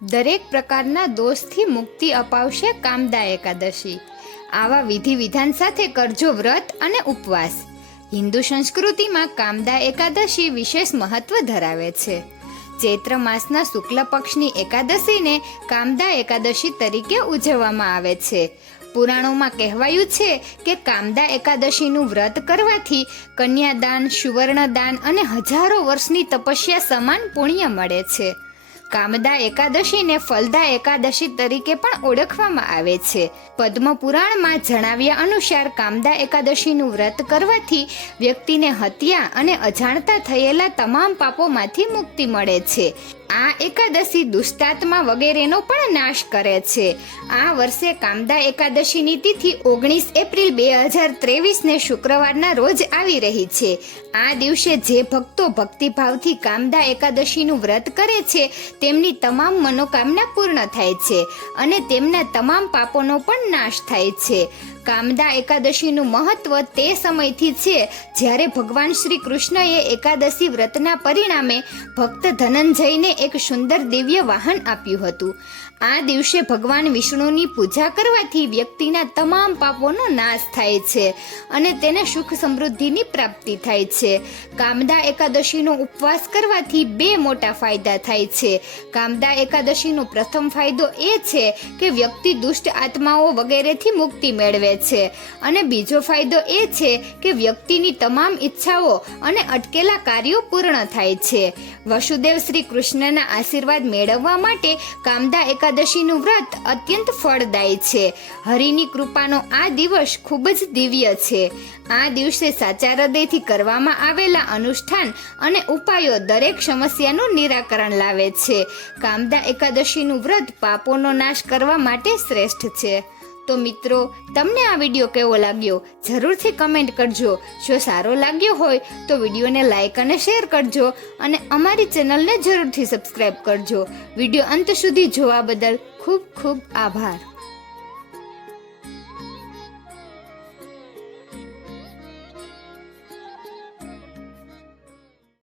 દરેક પ્રકારના દોષથી મુક્તિ અપાવશે કામદા એકાદશી। આવા વિધિ વિધાન સાથે કરજો વ્રત અને ઉપવાસ। હિન્દુ સંસ્કૃતિમાં કામદા એકાદશી વિશેષ મહત્વ ધરાવે છે। ચૈત્ર માસના શુક્લ પક્ષની એકાદશીને કામદા એકાદશી તરીકે ઉજવવામાં આવે છે। પુરાણોમાં કહેવાયું છે કે કામદા એકાદશીનું વ્રત કરવાથી કન્યાદાન, સુવર્ણદાન અને હજારો વર્ષની તપસ્યા સમાન પુણ્ય મળે છે। કામદા એકાદશીને ફલદા એકાદશી તરીકે પણ ઓળખવામાં આવે છે। પદ્મ પુરાણમાં જણાવ્યા અનુસાર કામદા એકાદશીનું વ્રત કરવાથી વ્યક્તિને હત્યા અને અજાણતા થયેલા તમામ પાપોમાંથી મુક્તિ મળે છે। આ એકાદશી દુષ્ટાત્મા વગેરેનો પણ નાશ કરે છે। આ વર્ષે કામદા એકાદશીની તિથિ 19 એપ્રિલ 2023ને શુક્રવારના રોજ આવી રહી છે। આ દિવસે જે ભક્તો ભક્તિભાવથી કામદા એકાદશીનું વ્રત કરે છે તેમની તમામ મનોકામના પૂર્ણ થાય છે અને તેમના તમામ પાપોનો પણ નાશ થાય છે। કામદા એકાદશીનું મહત્વ તે સમયથી છે જ્યારે ભગવાન શ્રી કૃષ્ણએ એકાદશી વ્રતના પરિણામે ભક્ત ધનંજયને એક સુંદર દિવ્ય વાહન આપ્યું હતું। આ દિવસે ભગવાન વિષ્ણુની પૂજા કરવાથી વ્યક્તિના તમામ પાપોનો નાશ થાય છે અને તેને સુખ સમૃદ્ધિની પ્રાપ્તિ થાય છે। કામદા એકાદશીનો ઉપવાસ કરવાથી બે મોટા ફાયદા થાય છે। કામદા એકાદશીનો પ્રથમ ફાયદો એ છે કે વ્યક્તિ દુષ્ટ આત્માઓ વગેરેથી મુક્તિ મેળવે છે અને બીજો ફાયદો એ છે કે વ્યક્તિની તમામ ઈચ્છાઓ અને અટકેલા કાર્યો પૂર્ણ થાય છે। વસુદેવ શ્રી કૃષ્ણના આશીર્વાદ મેળવવા માટે કામદા એકાદશીનું વ્રત અત્યંત ફળદાયી છે। હરિની કૃપાનો આ દિવસ ખૂબ જ દિવ્ય છે। આ દિવસે સાચા હૃદયથી કરવામાં આવેલા અનુષ્ઠાન અને ઉપાયો દરેક સમસ્યાનું નિરાકરણ લાવે છે। કામદા એકાદશીનું વ્રત પાપોનો નાશ કરવા માટે શ્રેષ્ઠ છે। તો મિત્રો, તમને આ વિડીયો કેવો લાગ્યો જરૂરથી કમેન્ટ કરજો। જો સારો લાગ્યો હોય તો વિડીયોને લાઈક અને શેર કરજો અને અમારી ચેનલને જરૂરથી સબસ્ક્રાઈબ કરજો। વિડીયો અંત સુધી જોવા બદલ ખૂબ ખૂબ આભાર।